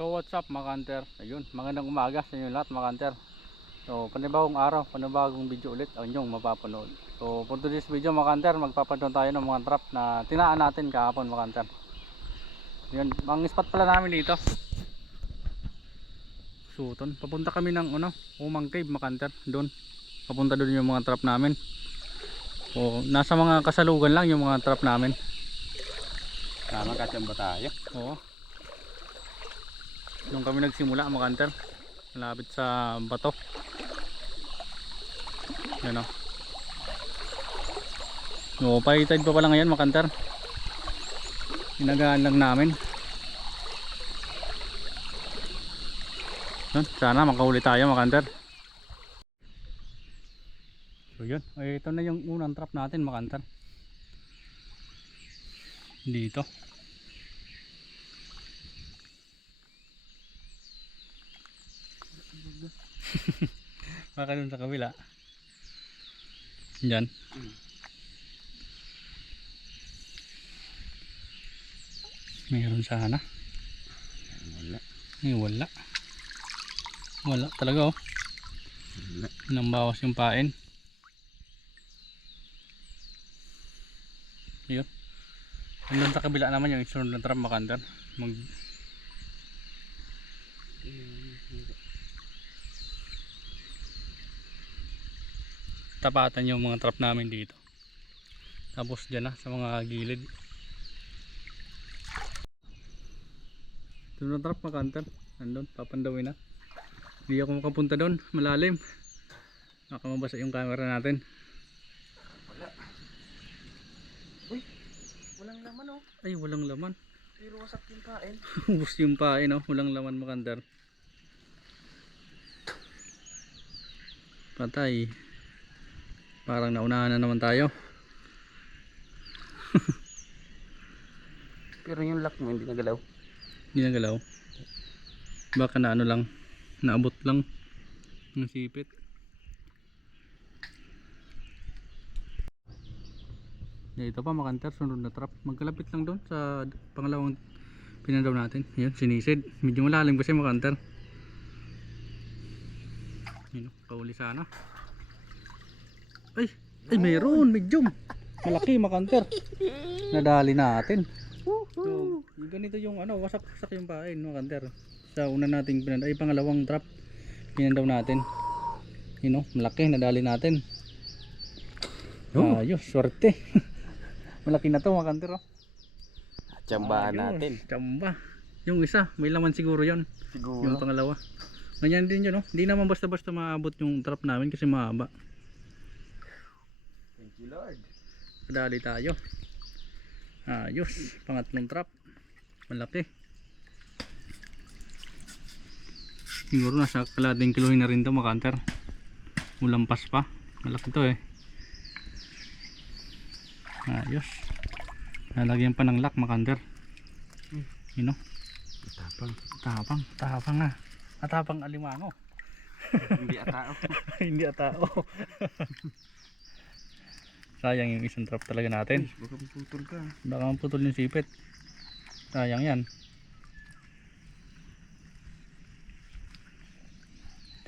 So what's up mga kanter? Ayun, magandang umaga sa inyo lahat mga kanter. So panibagong araw, panibagong video ulit ang inyong mapapanood. So for today's video mga kanter, magpapanood tayo ng mga trap na tinaan natin kahapon mga kanter. Yun, ang spot pala namin dito. Suton, papunta kami ng ano, Umang Cave mga kanter, doon. Papunta doon yung mga trap namin. O, nasa mga kasalugan lang yung mga trap namin. Tama kachamba tayo. Oo. Nung kami nagsimula mga kanter, malapit sa bato. Yan o. Oo, paitid pa pala ngayon mga kanter. Inagaan lang namin. Yun, sana makahuli tayo mga kanter. So yun, ay, ito na yung unang trap natin mga kanter. Dito. Baka dun sa kabila. Yan. Meron sana. Wala. Ay, wala. Wala talaga oh. Wala. Nang bawas yung pain. Yun. Nandun sa kabila naman yung isunod na trap makanter. Mag tapatan yung mga trap namin dito. Tapos dyan na sa mga gilid. Ito na trap makanter. Nandun, papandawin na. Hindi ako makapunta doon, malalim. Baka mabasa yung camera natin. Walang laman oh. Ay, walang laman. Pero wasak yung kain. Ubus yung pain, no? Walang laman makandar. Patay. Parang naunahan na naman tayo. Pero yung lock mo hindi nagalaw. Hindi nagalaw. Baka na ano lang. Naabot lang. Ng sipit. Ito pa makantar, sunod na trap. Magkalapit lang doon sa pangalawang pinandaw natin. Yun, sinisid. Medyo malalim kasi makantar. Yun, kauli sana. Ay, ay mayroon, medium. Malaki makantar. Nadali natin. So, ganito yung ano, wasak-wasak yung pain, no, kanter. Sa una nating pinandaw, ay pangalawang trap pinandaw natin. Yun, no, malaki, nadali natin. Oh. Ayos, swerte. malaki na to, mga kanter, oh. Tsambahan natin. Tsamba. Yung isa, may laman siguro yon Siguro. Yung pangalawa. Ganyan din yun, no? Hindi naman basta-basta maabot yung trap namin kasi mahaba. You Lord. Kadali tayo. Ayos, pangatlong trap. Malaki. Siguro nasa kalating kilohin na rin to makanter. Ulampas pa. Malaki to eh. Ayos. Lalagyan pa ng lock makanter. Yun o. Tapang. Tapang. Tapang nga. Atapang alimango. hindi atao. Hindi atao. Sayang yung isang trap talaga natin. Baka putol ka. Baka maputol yung sipit. Sayang yan.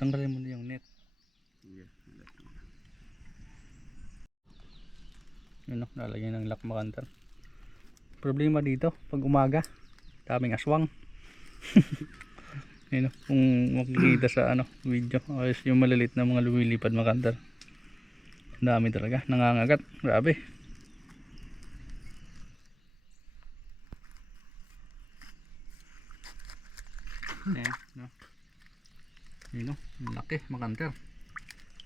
Tanggalin mo na yung net. Yeah. Yun o, lalagyan ng lock makantar. Problema dito, pag umaga, daming aswang. Yun o, kung makikita sa ano, video, ayos yung malalit na mga lumilipad makantar. Dami talaga, nangangagat. Grabe. Ayan, no. Yun o, ang laki, makantar.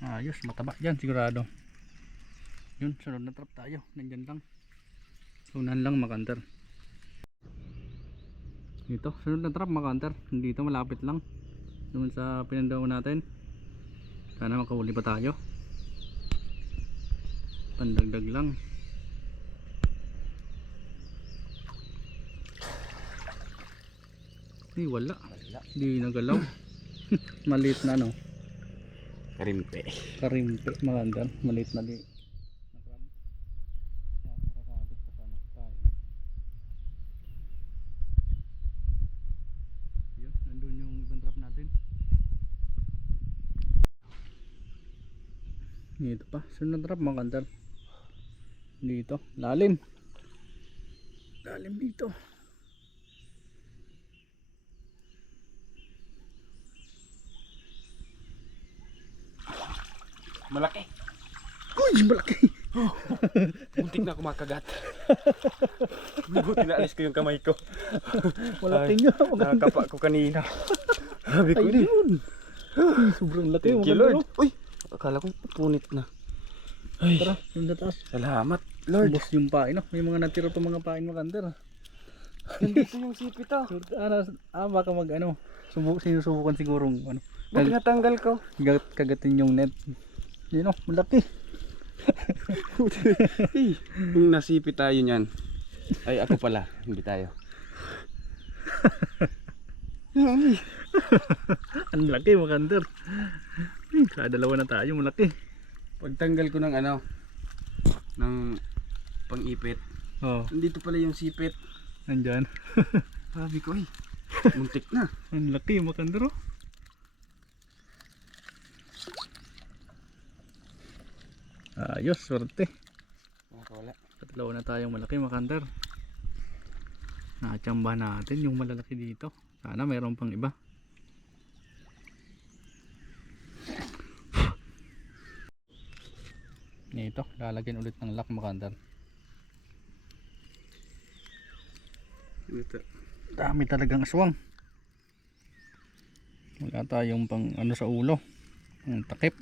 Ayos, mataba yan sigurado. Yun, sunod na trap tayo. Nandyan lang. Unan lang makantar. Ito, sunod na trap makantar. Dito malapit lang. Doon sa pinandaw natin. Sana makahuli pa tayo pandagdag lang. Ay wala. Hindi nagalaw. Maliit na no? Karimpe. Karimpe. Maganda. Maliit na di. Ito pa, sunod trap mga kandal. Dito. Lalim. Lalim dito. Malaki. Uy, malaki. Muntik na ako makagat. Buti na alis ko yung kamay ko. Malaki nga. Nakakapa ko kanina. Sabi ko. Uy, sobrang laki. Thank you Lord. Uy, akala ko punit na. Oh. Tara, yung taas. Salamat Lord. Ubos yung pain. No? May mga natira pa mga pain mga kanter. Nandito yung sipit ah. So, ano, ah, baka mag ano, subu sinusubukan siguro ano, Buti natanggal ko. kagat, kagatin yung net. Yun oh, malaki. Kung nasipit tayo niyan. Ay, ako pala. Hindi tayo. Ay, Ang laki mga kanter. Ay, sa dalawa na tayo, malaki. Pagtanggal ko ng ano, ng pang-ipit. Oh, Nandito pala yung sipit. nandyan. Sabi ko, ay, muntik na. Ang laki oh. Ayos, swerte. Nakawala. Tatlaw na tayong malaki mga kanter. Nakachamba natin yung malalaki dito. Sana mayroon pang iba. Ito, lalagyan ulit ng lock mga kanter. Ito. Dami talagang aswang. Wala tayong pang ano sa ulo. Ang takip.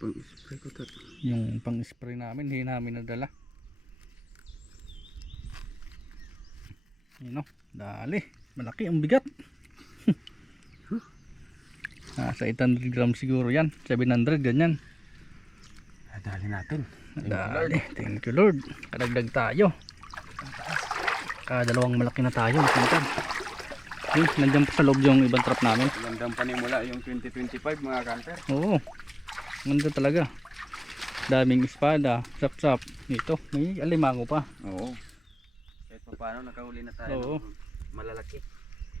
Pang-spray ko to. Yung pang spray namin, hindi namin nadala. Yun o, dali. Malaki ang bigat. Nasa 800 grams siguro yan. 700 ganyan. Dali natin. Dali. Thank you Lord. Kadagdag tayo. Kadalawang malaki na tayo. Tingnan. Yun, nandiyan pa sa loob yung ibang trap namin. Gandang panimula yung 2025 mga kanter. Oo. Ganda talaga. Daming espada, sap-sap. Ito, may alimango pa. Oo. Kahit pa paano nakahuli na tayo Oo. ng malalaki.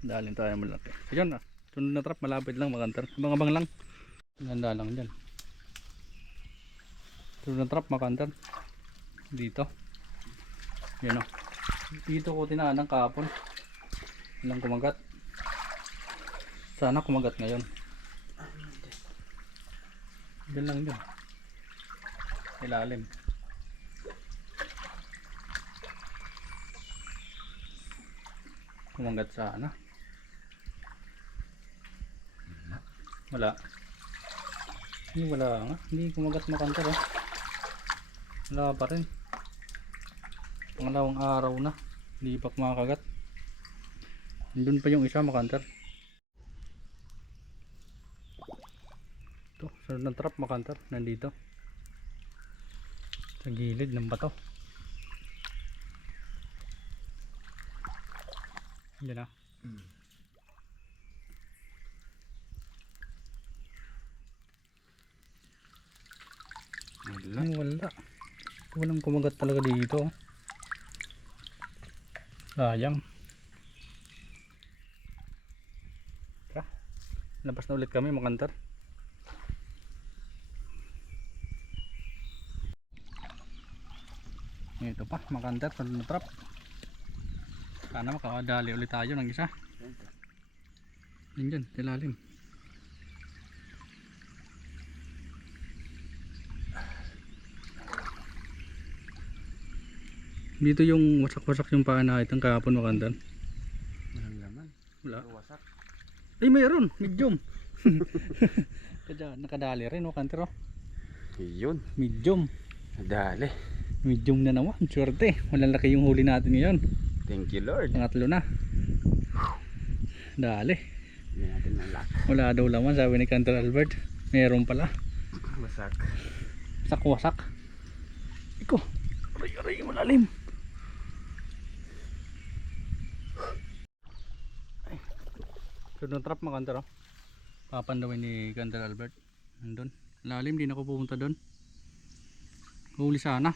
Dalin tayo malaki. So yun ah. Sunod na trap, malapit lang makantar. Abang-abang lang. Ganda lang dyan. Sunod na trap, makantar. Dito. Yan o. Dito ko tinaan ng kahapon. Ilang kumagat. Sana kumagat ngayon. Diyan lang dyan. Ilalim. Kumagat sana. Wala. Hindi wala nga. Hindi kumagat makantar oh. Wala pa rin. Pangalawang araw na. Hindi pa kumakagat. Nandun pa yung isa makantar. Ito, sunod ng trap makantar. Nandito. Sa gilid ng bato. Yan ah. Wala. Wala. Walang kumagat talaga dito. Sayang. Tara. Labas na ulit kami makantar. Ito pa, makantar sa trap. Sana makadali ulit tayo ng isa. Yun dyan, ilalim. Dito yung wasak-wasak yung paa na itong kahapon makantar. Walang laman. Wala. Wasak. Ay mayroon, medium. Kaya nakadali rin oh, kantero. Yun. Medium. Dali. Medium na naman, swerte. Malalaki yung huli natin ngayon. Thank you Lord. Pangatlo na. Dali. Hindi natin ng lock. Wala daw laman, sabi ni Kantor Albert. Meron pala. Wasak. Wasak-wasak. Iko. Aray, aray, malalim. Sunod trap mga Kantor oh. Papandawin ni Kantor Albert. Nandun. Lalim, di na ako pupunta doon. Huli sana.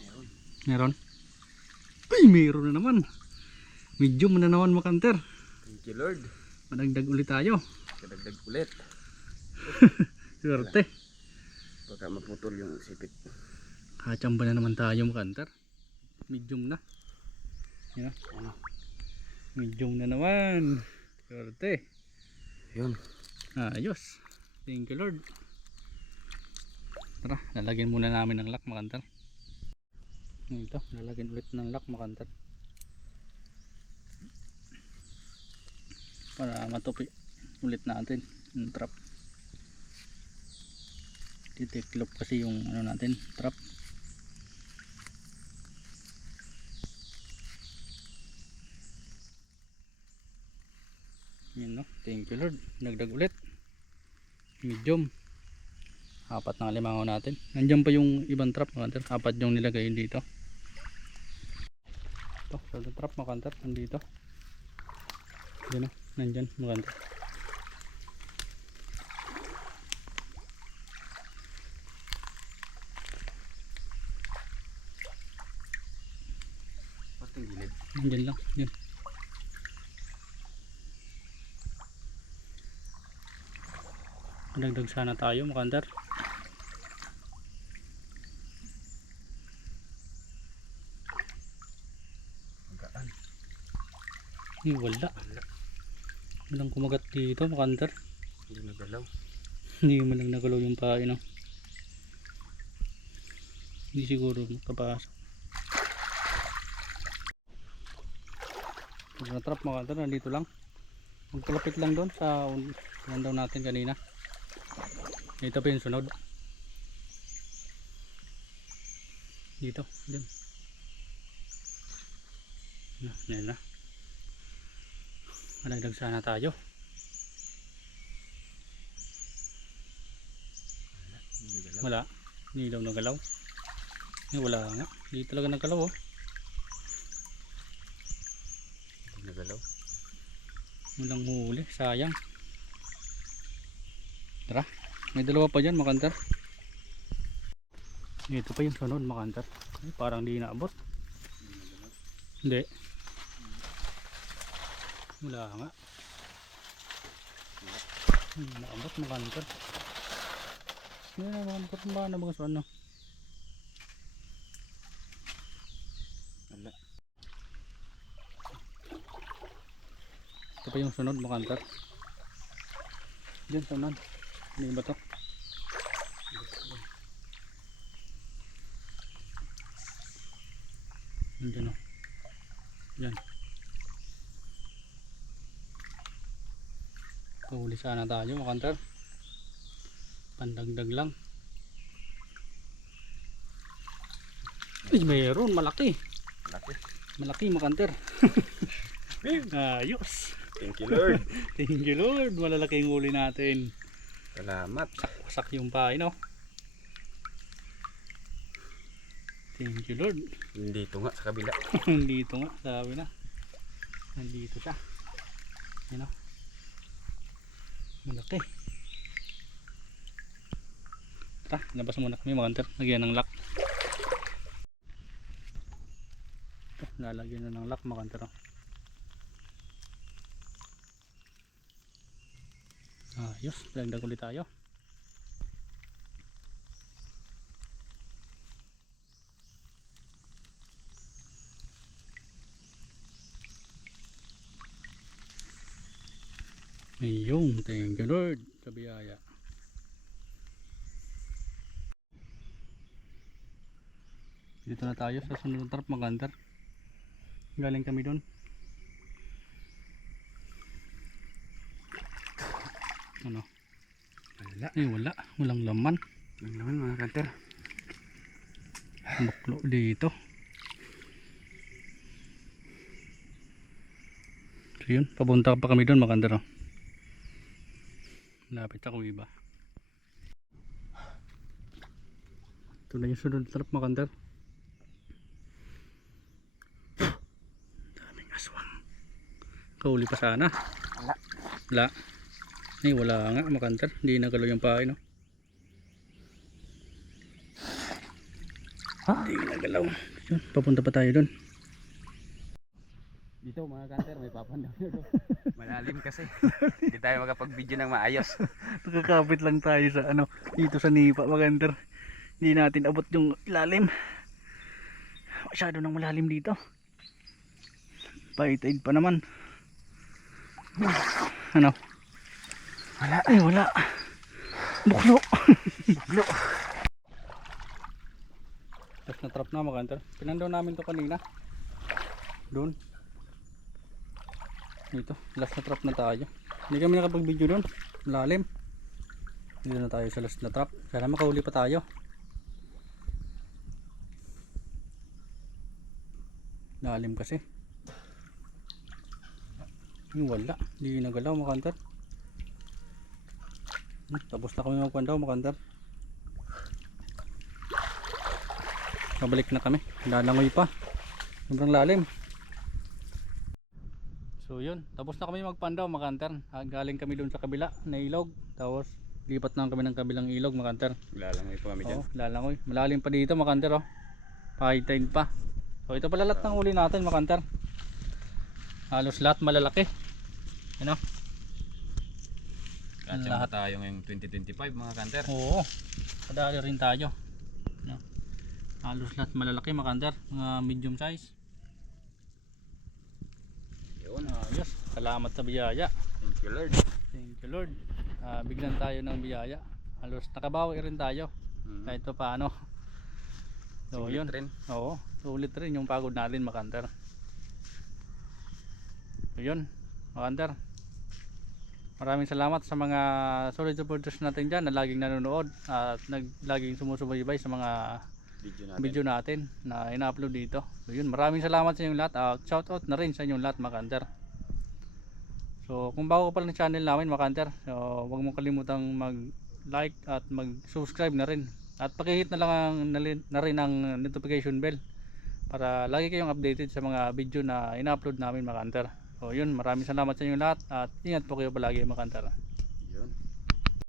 Meron. Meron? Ay, meron na naman. Medium na naman makanter. Thank you Lord. Madagdag ulit tayo. Kadagdag ulit. Swerte. Baka maputol yung sipit. Kachamba na naman tayo makantar. Medium na. Yan. Ano? Medium na naman. Swerte. Yun. Ayos. Thank you Lord. Tara, lalagyan muna namin ng lock makantar. Ito, lalagyan ulit ng lock makantar. Para matupi ulit natin yung trap. Titiklop kasi yung ano natin, trap. Yun no, thank you Lord. Nagdag ulit. Medium. Apat na limango natin. Nandiyan pa yung ibang trap makanter apat yung nilagay dito. Ito sa trap makanter nandito. Yun o nandyan makanter Pati gilid. nandyan lang. Yun Dagdag sana tayo makanter Magaan. Eh, wala. Walang kumagat dito, makanter. Hindi nagalaw. Hindi man lang nagalaw yung pain, no? Hindi siguro makapasok. Pag na-trap makanter, nandito lang. Magkalapit lang doon sa yan daw natin kanina. Ito pa yung sunod. Dito, dyan. Na, yan na. Malagdag sana tayo. Wala. Hindi daw nagalaw. Eh, wala nga. Hindi talaga nagalaw oh. Hindi nagalaw. Walang huli. Sayang. Tara. May dalawa pa dyan makantar. Ito pa yung sunod makantar. Ay, parang di naabot. Hindi. Wala nga. Hindi naabot makantar. Hindi na makantar. Ba na mga ano? Wala. Ito pa yung sunod makantar. Diyan sa unan. Ano ba to? Diyan o. Diyan. Pahuli sana tayo makantar. Pandagdag lang. Ay, mayroon malaki. Laki. Malaki makantar. Ayos. Thank you Lord. Thank you Lord. Malalaki yung huli natin. Salamat. Wasak yung pain oh. Thank you Lord. Dito nga sa kabila. Nandito nga, sabi na. Nandito siya. Yan o. Malaki. Tara, labas muna kami mga hunter. Lagyan ng lock. Ito, lalagyan na ng lock mga hunter. oh. Ayos, dagdag ulit tayo. Ayun, thank you Lord sa biyaya. Dito na tayo sa sunod na trap magantar. Galing kami doon. Ano? Wala. Eh wala, walang laman. Ang naman mga kanter. Baklo dito. So yun, papunta pa kami doon makandar. Oh. Lapit sa kuwiba. Ito na yung sunod trap makandar. Daming aswang. Kauli pa sana. Wala. Wala. Ay wala nga makandar. Hindi nagalaw yung pain. No? Hindi nagalaw. Yun, papunta pa tayo doon. Dito mga kanter, may papandaw na. Malalim kasi. Hindi tayo makapag-video ng maayos. Nakakapit lang tayo sa ano, dito sa nipa maganda. Hindi natin abot yung lalim. Masyado nang malalim dito. Paitaid pa naman. Ano? Wala. Ay, wala. Buklo. Buklo. Tapos na trap na maganda. Pinandaw namin to kanina. Doon. Dito. Last na trap na tayo. Hindi kami nakapag-video doon. Malalim. Dito na tayo sa last na trap. Sana makahuli pa tayo. Lalim kasi. Yung wala. Hindi nagalaw makantar. Hmm, tapos na kami magpandaw makantar. Pabalik na kami. Lalangoy pa. Sobrang lalim. So yun, tapos na kami magpandaw makantar. Ah, Galing kami doon sa kabila na ilog. Tapos lipat na kami ng kabilang ilog makantar. Lalangoy po kami dyan. Oo, lalangoy. Malalim pa dito makantar oh. Tide pa. So ito pala lahat ng uli natin makantar. Halos lahat malalaki. Ano? Katsang Lahat. tayo ngayong 2025 mga kanter. Oo. Padali rin tayo. Ano? Halos lahat malalaki makantar. Mga medium size. Yun. Ayos. Salamat sa biyaya. Thank you Lord. Thank you Lord. Ah, biglan tayo ng biyaya. Halos nakabawi rin tayo. Mm. Kahit pa paano. So Sulit yun. rin. Oo, sulit rin yung pagod natin makanter. So yun, makanter. Maraming salamat sa mga solid supporters natin dyan na laging nanonood at nag, laging sumusubaybay sa mga Video natin. video natin na ina-upload dito. So yun, maraming salamat sa inyong lahat. Uh, shout out na rin sa inyong lahat makanter. So kung bago ka pala ng channel namin makanter, so, huwag mong kalimutang mag-like at mag-subscribe na rin. At pakihit na lang ang, na, na rin ang notification bell para lagi kayong updated sa mga video na ina-upload namin makanter. So yun, maraming salamat sa inyong lahat at ingat po kayo palagi makanter.